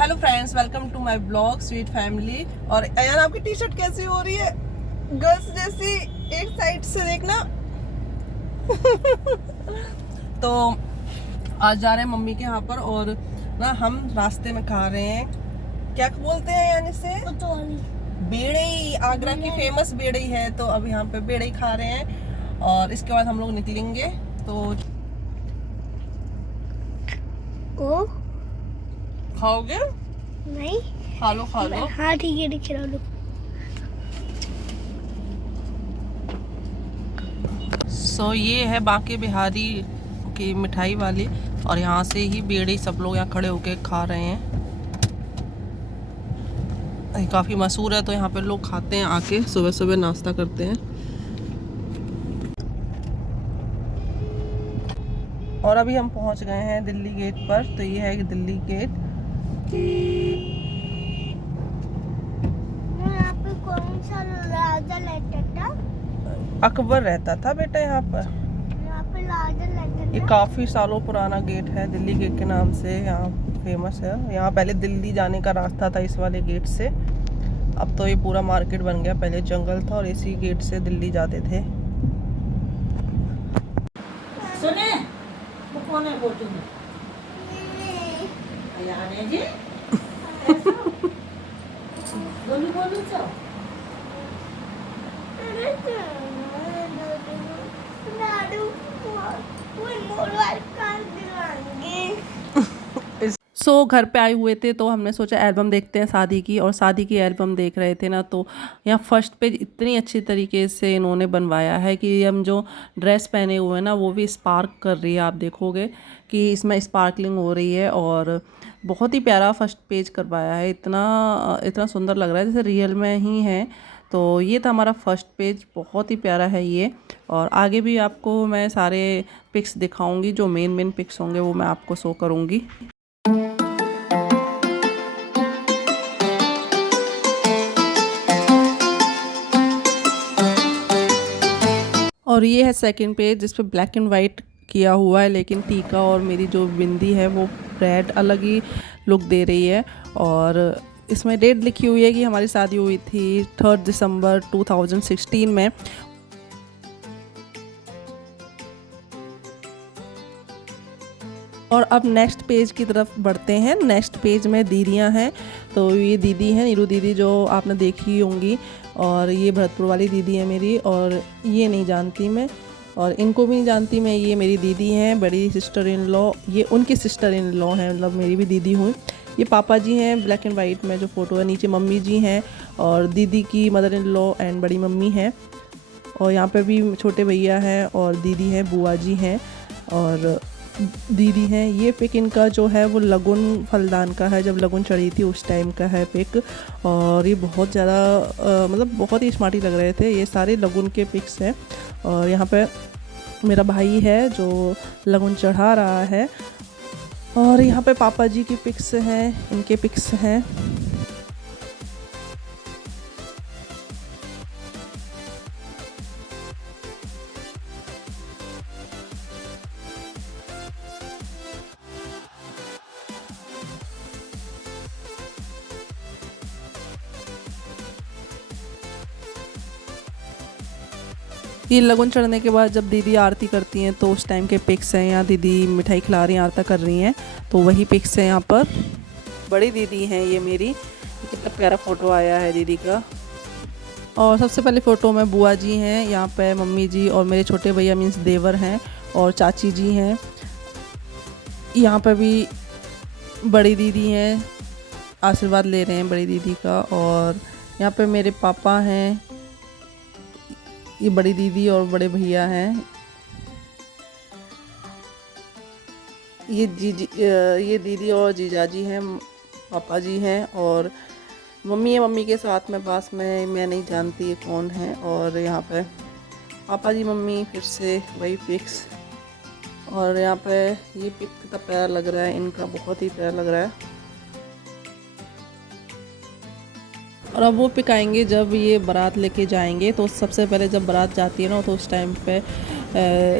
Hello friends, welcome to my blog sweet family. और अयान, आपकी T shirt कैसी हो रही है? गर्ल्स जैसी, एक साइड से देखना। तो आज जा रहे हैं मम्मी के यहाँ पर और ना हम रास्ते में खा रहे हैं, क्या बोलते हैं यानी से, बेड़ई। आगरा की फेमस बेड़ई है, तो अब यहाँ पे बेड़ई खा रहे हैं और इसके बाद हम लोग निकलेंगे। तो खाओगे? नहीं, खा लो खा लो। हाँ ठीक है, खिला लो। सो ये है बांके बिहारी की मिठाई वाली और यहाँ से ही बेड़े सब लोग यहाँ खड़े होके खा रहे हैं। ये काफ़ी मशहूर है, तो यहाँ पे लोग खाते हैं, आके सुबह सुबह नाश्ता करते हैं। और अभी हम पहुँच गए हैं दिल्ली गेट पर। तो ये है दिल्ली गेट। यहाँ पे कौन सा राजा रहता था? अकबर रहता था बेटा यहाँ पर। यहाँ पे राजा रहता था। ये काफ़ी सालों पुराना गेट है, दिल्ली गेट के नाम से यहाँ फेमस है। यहाँ पहले दिल्ली जाने का रास्ता था इस वाले गेट से, अब तो ये पूरा मार्केट बन गया। पहले जंगल था और इसी गेट से दिल्ली जाते थे। सुने वो कौन है बोटी में? यानी जी बोलू बोलू तो सो घर पे आए हुए थे, तो हमने सोचा एल्बम देखते हैं शादी की, और शादी की एल्बम देख रहे थे ना, तो यहाँ फर्स्ट पेज इतनी अच्छी तरीके से इन्होंने बनवाया है कि हम जो ड्रेस पहने हुए हैं ना वो भी स्पार्क कर रही है। आप देखोगे कि इसमें स्पार्कलिंग हो रही है और बहुत ही प्यारा फर्स्ट पेज करवाया है। इतना सुंदर लग रहा है जैसे रियल में ही है। तो ये था हमारा फर्स्ट पेज, बहुत ही प्यारा है ये। और आगे भी आपको मैं सारे पिक्स दिखाऊंगी, जो मेन पिक्स होंगे वो मैं आपको शो करूँगी। और ये है सेकंड पेज, जिस पे ब्लैक एंड वाइट किया हुआ है, लेकिन टीका और मेरी जो बिंदी है वो रेड अलग ही लुक दे रही है। और इसमें डेट लिखी हुई है कि हमारी शादी हुई थी 3 दिसंबर 2016 में। और अब नेक्स्ट पेज की तरफ बढ़ते हैं। नेक्स्ट पेज में दीदियां हैं। तो ये दीदी हैं नीरू दीदी, जो आपने देखी होंगी, और ये भरतपुर वाली दीदी है मेरी, और ये नहीं जानती मैं, और इनको भी नहीं जानती मैं। ये मेरी दीदी हैं, बड़ी सिस्टर इन लॉ, ये उनकी सिस्टर इन लॉ हैं, मतलब मेरी भी दीदी हुई। ये पापा जी हैं, ब्लैक एंड वाइट में जो फ़ोटो है। नीचे मम्मी जी हैं और दीदी की मदर इन लॉ एंड बड़ी मम्मी हैं। और यहाँ पे भी छोटे भैया हैं और दीदी हैं, बुआ जी हैं और दीदी हैं। ये पिक इनका जो है वो लगुन फलदान का है, जब लगुन चढ़ी थी उस टाइम का है पिक। और ये बहुत ज़्यादा मतलब बहुत ही स्मार्टी लग रहे थे। ये सारे लगुन के पिक्स हैं। और यहाँ पे मेरा भाई है जो लगुन चढ़ा रहा है। और यहाँ पे पापा जी की पिक्स हैं, इनके पिक्स हैं। ये लगन चढ़ने के बाद जब दीदी आरती करती हैं तो उस टाइम के पिक्स हैं। यहाँ दीदी मिठाई खिला रही हैं, आरती कर रही हैं, तो वही पिक्स हैं यहाँ पर। बड़ी दीदी हैं ये मेरी। कितना प्यारा फ़ोटो आया है दीदी का। और सबसे पहले फ़ोटो में बुआ जी हैं, यहाँ पे मम्मी जी और मेरे छोटे भैया मीन्स देवर हैं, और चाची जी हैं। यहाँ पर भी बड़ी दीदी हैं, आशीर्वाद ले रहे हैं बड़ी दीदी का। और यहाँ पे मेरे पापा हैं, ये बड़ी दीदी और बड़े भैया हैं। ये दीदी और जीजा जी हैं, पापा जी हैं, और मम्मी है। मम्मी के साथ में पास में मैं नहीं जानती ये कौन है। और यहाँ पे पापा जी मम्मी फिर से वही पिक्स। और यहाँ पे ये पिक कितना प्यारा लग रहा है इनका, बहुत ही प्यारा लग रहा है। और अब वो पिक आएंगे जब ये बारात लेके जाएंगे। तो सबसे पहले जब बारात जाती है ना, तो उस टाइम पे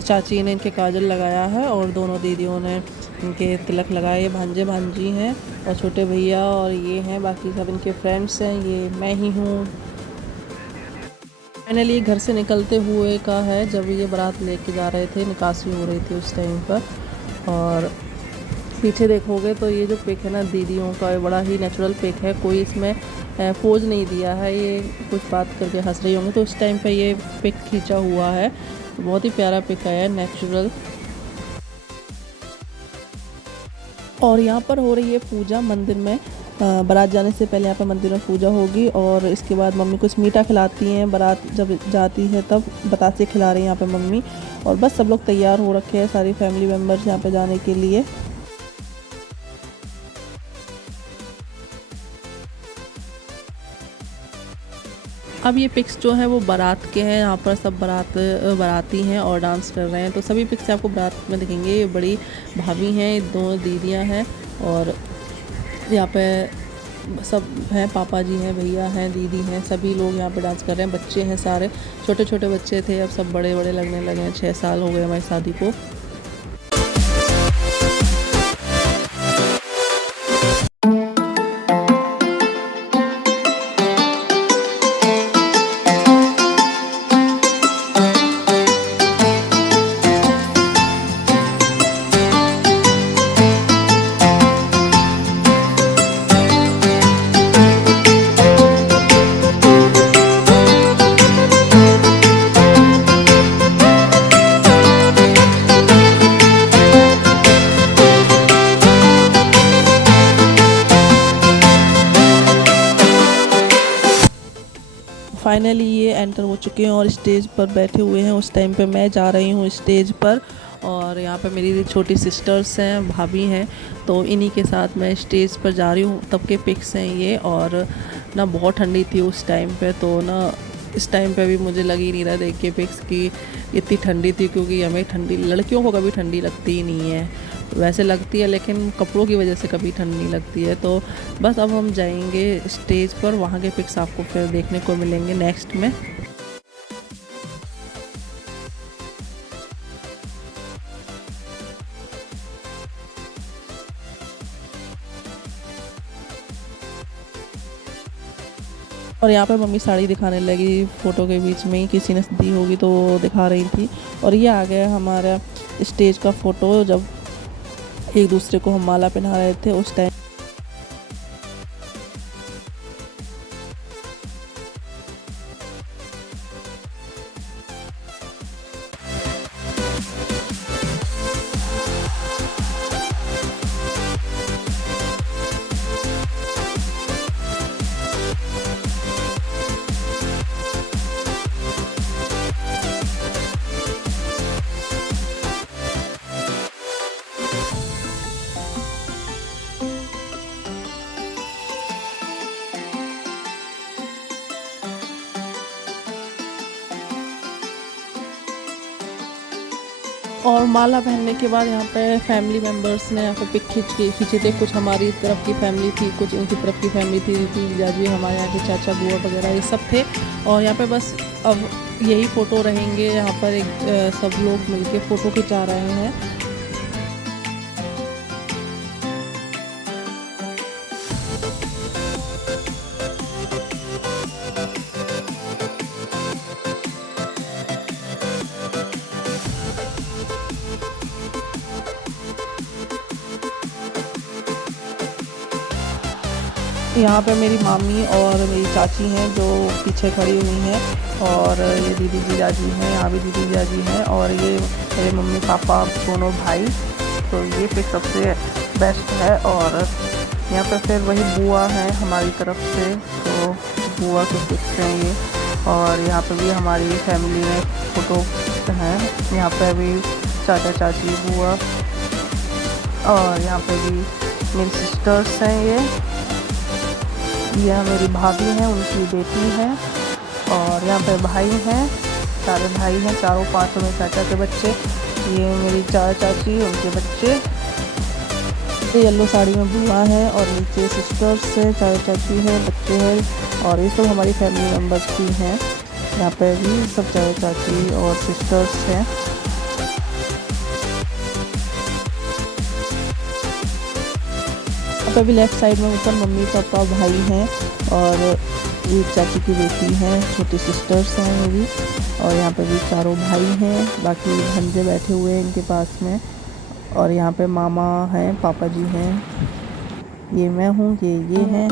चाची ने इनके काजल लगाया है और दोनों दीदियों ने इनके तिलक लगाए। ये भांजे भांजी हैं और छोटे भैया, और ये हैं बाकी सब इनके फ्रेंड्स हैं। ये मैं ही हूँ। फाइनली घर से निकलते हुए का है, जब ये बारात लेके जा रहे थे, निकासी हो रही थी उस टाइम पर। और पीछे देखोगे तो ये जो पिक है ना दीदियों का, ये बड़ा ही नेचुरल पिक है। कोई इसमें पोज नहीं दिया है। ये कुछ बात करके हंस रही होंगी, तो उस टाइम पे ये पिक खींचा हुआ है। बहुत ही प्यारा पिक है, नेचुरल। और यहाँ पर हो रही है पूजा मंदिर में। बारात जाने से पहले यहाँ पर मंदिर में पूजा होगी, और इसके बाद मम्मी कुछ मीठा खिलाती हैं। बारात जब जाती है तब बतासे खिला रही हैं यहाँ पे मम्मी। और बस सब लोग तैयार हो रखे हैं, सारी फैमिली मेम्बर्स यहाँ पे जाने के लिए। अब ये पिक्स जो है वो बारात के हैं। यहाँ पर सब बाराती हैं और डांस कर रहे हैं, तो सभी पिक्स आपको बारात में दिखेंगे। ये बड़ी भाभी हैं, दो दीदियाँ हैं, और यहाँ पे सब हैं, पापा जी हैं, भैया हैं, दीदी हैं, सभी लोग यहाँ पे डांस कर रहे हैं। बच्चे हैं सारे, छोटे छोटे बच्चे थे, अब सब बड़े बड़े लगने लगे हैं। 6 साल हो गए हमारी शादी को। फाइनली ये एंटर हो चुके हैं और स्टेज पर बैठे हुए हैं। उस टाइम पे मैं जा रही हूँ स्टेज पर, और यहाँ पे मेरी छोटी सिस्टर्स हैं, भाभी हैं, तो इन्हीं के साथ मैं स्टेज पर जा रही हूँ। तब के पिक्स हैं ये। और ना बहुत ठंडी थी उस टाइम पे, तो ना इस टाइम पे भी मुझे लग ही नहीं रहा देख के पिक्स की इतनी ठंडी थी, क्योंकि हमें ठंडी, लड़कियों को कभी ठंडी लगती ही नहीं है। वैसे लगती है लेकिन कपड़ों की वजह से कभी ठंड नहीं लगती है। तो बस अब हम जाएंगे स्टेज पर, वहाँ के पिक्स आपको फिर देखने को मिलेंगे नेक्स्ट में। और यहाँ पे मम्मी साड़ी दिखाने लगी फ़ोटो के बीच में ही, किसी ने दी होगी तो दिखा रही थी। और ये आ गया हमारा स्टेज का फ़ोटो, जब एक दूसरे को हम माला पहना रहे थे उस टाइम। और माला पहनने के बाद यहाँ पे फैमिली मेम्बर्स ने यहाँ पे पिक खींचे थे। कुछ हमारी तरफ की फैमिली थी, कुछ इनकी तरफ की फैमिली थी, जाजी हमारे यहाँ के चाचा बुआ वगैरह ये सब थे। और यहाँ पे बस अब यही फ़ोटो रहेंगे। यहाँ पर एक सब लोग मिलके फ़ोटो खिंचा रहे हैं। यहाँ पे मेरी मामी और मेरी चाची हैं जो पीछे खड़ी हुई हैं, और ये दीदी जीजाजी हैं, यहाँ भी दीदी जीजाजी हैं, और ये मेरे मम्मी पापा दोनों भाई। तो ये पिक सबसे बेस्ट है। और यहाँ पे फिर वही बुआ है हमारी तरफ से, तो बुआ के पिक्स हैं ये। और यहाँ पे भी हमारी फैमिली में फ़ोटो हैं। यहाँ पे भी चाचा चाची बुआ, और यहाँ पे भी मेरी सिस्टर्स हैं। यह मेरी भाभी हैं, उनकी बेटी है। और यहाँ पे भाई हैं, सारे भाई हैं, चारों पांचों में चाचा के बच्चे। ये मेरी चाचा चाची, उनके बच्चे। येलो साड़ी में बुआ है, और नीचे सिस्टर्स है, चाचा चाची है, बच्चे हैं। और ये सब हमारी फैमिली मेम्बर्स की हैं। यहाँ पे भी सब चाचा चाची और सिस्टर्स हैं। पे भी लेफ़्ट साइड में ऊपर मम्मी पापा भाई हैं और ये चाची की बेटी हैं, छोटी सिस्टर्स हैं मेरी। और यहाँ पे भी चारों भाई हैं, बाकी भंजे बैठे हुए हैं इनके पास में। और यहाँ पे मामा हैं, पापा जी हैं, ये मैं हूँ, ये हैं।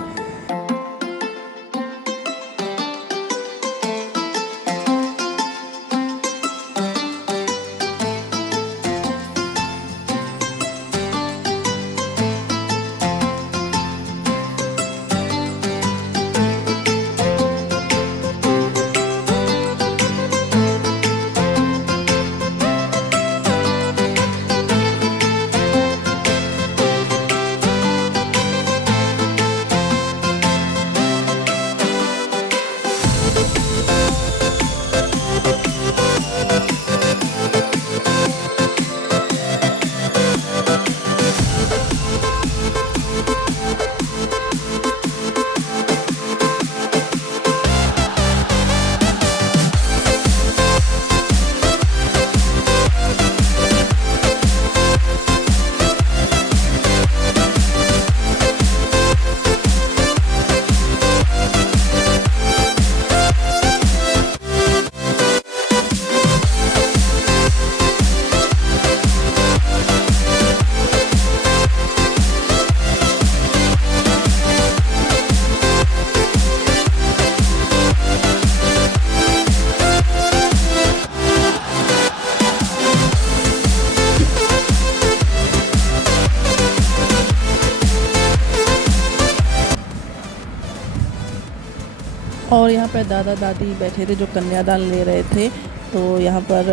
और यहाँ पर दादा दादी बैठे थे जो कन्यादान ले रहे थे। तो यहाँ पर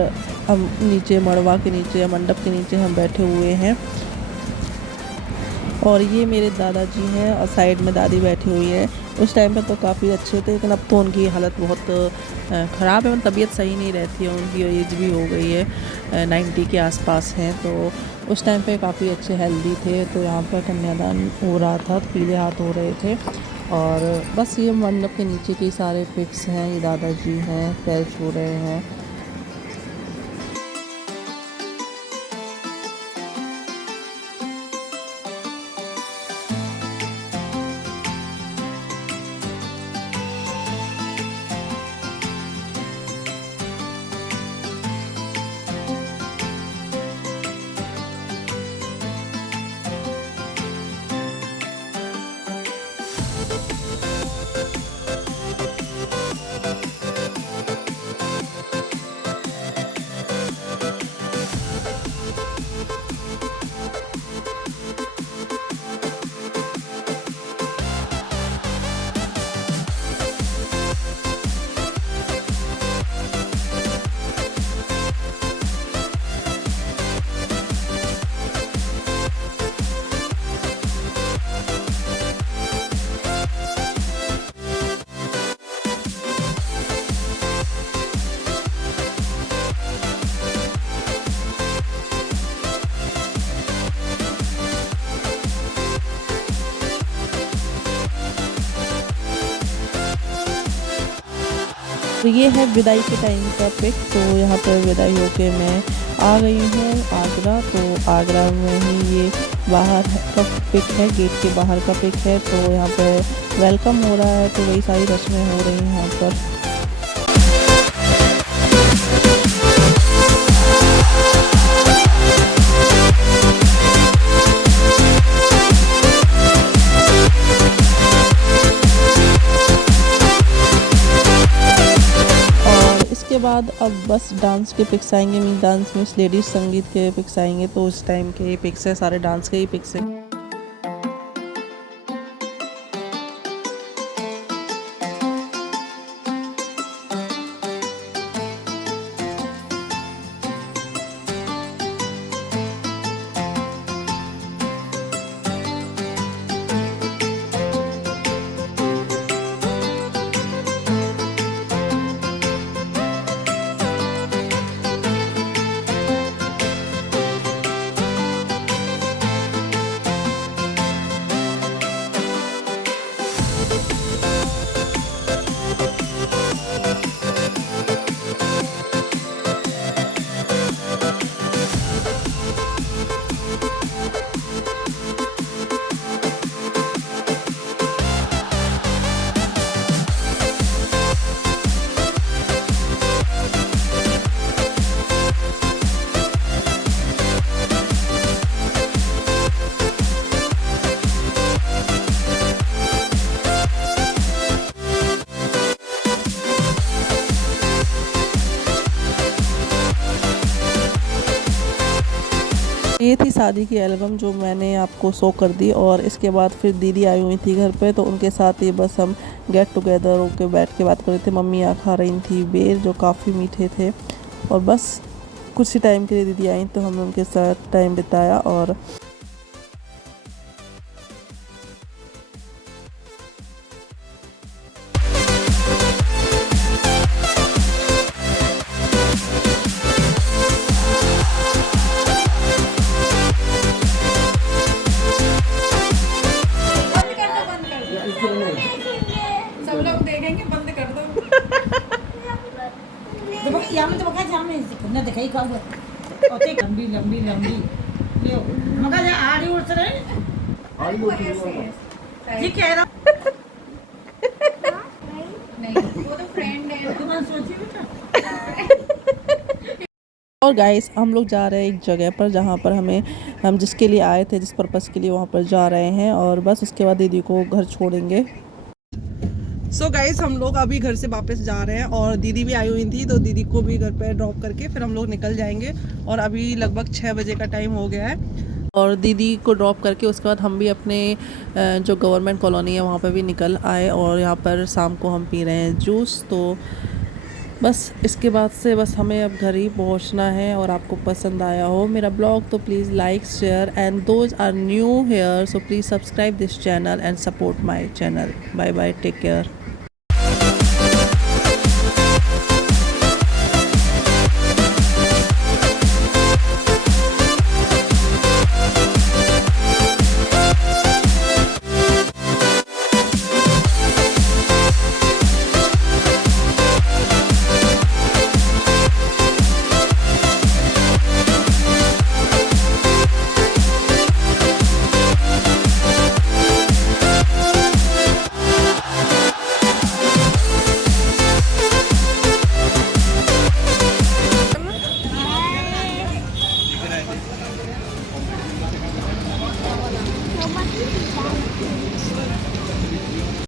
हम नीचे मड़वा के नीचे, मंडप के नीचे हम बैठे हुए हैं। और ये मेरे दादाजी हैं और साइड में दादी बैठी हुई है। उस टाइम पे तो काफ़ी अच्छे थे, लेकिन अब तो उनकी हालत बहुत ख़राब है, तबीयत सही नहीं रहती है, उनकी एज भी हो गई है, 90 के आसपास हैं। तो उस टाइम पे काफ़ी अच्छे हेल्दी थे। तो यहाँ पर कन्यादान हो रहा था, तो पीले हाथ हो रहे थे। और बस ये मंडप के नीचे के सारे पिक्स हैं, ये दादाजी हैं, पैर छू रहे हैं। तो ये है विदाई के टाइम का पिक। तो यहाँ पर विदाई होके मैं आ गई हूँ आगरा। तो आगरा में ही ये बाहर का पिक है, गेट के बाहर का पिक है। तो यहाँ पर वेलकम हो रहा है, तो वही सारी रस्में हो रही हैं यहाँ पर। के बाद अब बस डांस के पिक्स आएंगे, मीन डांस में लेडीज संगीत के पिक्स आएंगे। तो उस टाइम के पिक्स है, सारे डांस के ही पिक्स है। शादी की एल्बम जो मैंने आपको शो कर दी, और इसके बाद फिर दीदी आई हुई थी घर पे, तो उनके साथ ही बस हम गेट टुगेदर होकर बैठ के बात कर रहे थे। मम्मी यहाँ खा रही थी बेर जो काफ़ी मीठे थे, और बस कुछ ही टाइम के लिए दीदी आई तो हमने उनके साथ टाइम बिताया। और बंद कर दो, बंद कर दो। सब लोग देखेंगे, बंद कर दो। देखो यहाँ में तो बका जाम में ना दिखाई कब ओते लंबी लंबी लंबी लियो मगा जा आड़ी उड़ रहे जी कह रहा नहीं वो तो फ्रेंड है तो मैं सोची बेटा। और गाइस हम लोग जा रहे हैं एक जगह पर जहाँ पर हम जिसके लिए आए थे, जिस पर्पज़ के लिए वहाँ पर जा रहे हैं, और बस उसके बाद दीदी को घर छोड़ेंगे। सो गाइस हम लोग अभी घर से वापस जा रहे हैं, और दीदी भी आई हुई थी तो दीदी को भी घर पे ड्रॉप करके फिर हम लोग निकल जाएंगे। और अभी लगभग 6 बजे का टाइम हो गया है, और दीदी को ड्रॉप करके उसके बाद हम भी अपने जो गवर्नमेंट कॉलोनी है वहाँ पे भी निकल आए, और यहाँ पर शाम को हम पी रहे हैं जूस। तो बस इसके बाद से बस हमें अब घर ही पहुँचना है। और आपको पसंद आया हो मेरा ब्लॉग तो please like share, and those are new here so please subscribe this channel and support my channel. Bye bye, take care.